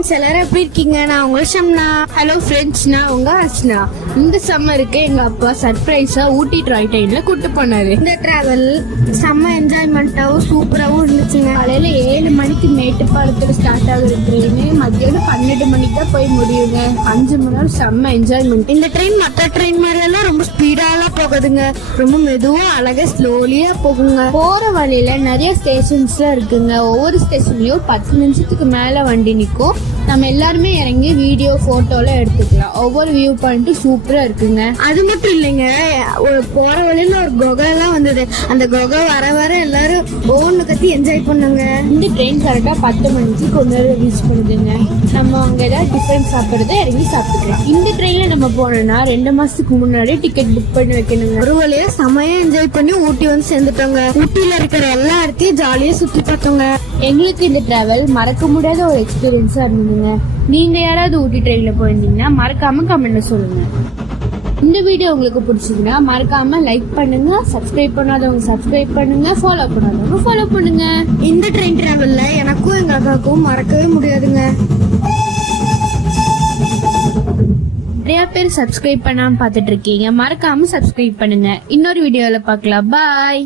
Friends எல்லாரும் எப்படி இருக்கீங்க? நான் உங்க ஷம்னா. ஹலோ ஃப்ரெண்ட்ஸ், நான் உங்க ஹஸ்னா. இந்த சம்மருக்கு எங்க அப்பா சர்ப்ரைஸா ஊட்டி ட்ராய் ட்ரெயின்ல கூட்டு போனாரு. இந்த டிராவல் செம்ம என்ஜாய்மெண்டாவும் சூப்பராகவும் இருந்துச்சுங்க. காலையில 7 மணிக்கு மேட்டுப்பாளத்துல ஸ்டார்ட் ஆகுற ட்ரெயின் மத்தியானம் 12 மணிக்கு தான் போய் முடியுங்க. 5 மணி நேரம் செம்ம என்ஜாய்மெண்ட். இந்த ட்ரெயின் மற்ற ட்ரெயின் மாதிரி எல்லாம் ரொம்ப ஸ்பீடாலாம் போகாதுங்க. ரொம்ப மெதுவா அழகா ஸ்லோலியா போகுங்க. போற வழியில நிறைய ஸ்டேஷன்ஸ் இருக்குங்க. ஒவ்வொரு ஸ்டேஷன்லயும் 10 நிமிஷத்துக்கு மேல வண்டி நிக்கும். நம்ம எல்லாருமே இறங்கி வீடியோ போட்டோல எடுத்துக்கலாம். ஒவ்வொரு வியூ பாயிண்ட்டும் சூப்பரா இருக்குங்க. அது மட்டும் இல்லைங்க, போற வழியில ஒரு குகை எல்லாம் வந்தது. அந்த குகை வர வர எல்லாரும் ஒவ்வொன்று கத்தி என்ஜாய் பண்ணுங்க. இந்த ட்ரெயின் கரெக்டா 10 மணிக்கு கொண்டு ரீச் பண்ணுதுங்க. நம்ம அங்க ஏதாவது டிஃபன் சாப்பிடுறத இறங்கி சாப்பிட்டுக்கலாம். இந்த ட்ரெயின்ல நம்ம போனோம்னா 2 மாசத்துக்கு முன்னாடி டிக்கெட் புக் பண்ணி வைக்கணுங்க. ஒரு வழியா செமையா என்ஜாய் பண்ணி ஊட்டி வந்து சேர்ந்துட்டோங்க. ஊட்டியில இருக்கிற எல்லா இடத்தையும் ஜாலியா சுத்தி பார்த்தோங்க. எங்களுக்கு இந்த டிராவல் மறக்க முடியாத ஒரு எக்ஸ்பீரியன்ஸா இருந்ததுங்க. நீங்க யாராவது ஊட்டி ட்ரெயின்ல போயிருந்தீங்கன்னா மறக்காம கமெண்ட்ல சொல்லுங்க. இந்த வீடியோ உங்களுக்கு பிடிச்சதுன்னா மறக்காம லைக் பண்ணுங்க, சப்ஸ்கிரைப் பண்ணாதவங்க சப்ஸ்கிரைப் பண்ணுங்க, ஃபாலோ பண்ணாதவங்க ஃபாலோ பண்ணுங்க. இந்த ட்ரெயின் டிராவல்ல எனக்கும் எங்க அக்காவுக்கும் மறக்கவே முடியாதுங்க. நிறைய பேர் சப்ஸ்கிரைப் பண்ணாம பாத்துட்டு இருக்கீங்க. மறக்காம சப்ஸ்கிரைப் பண்ணுங்க. இன்னொரு வீடியோல பார்க்கலாம். பாய்.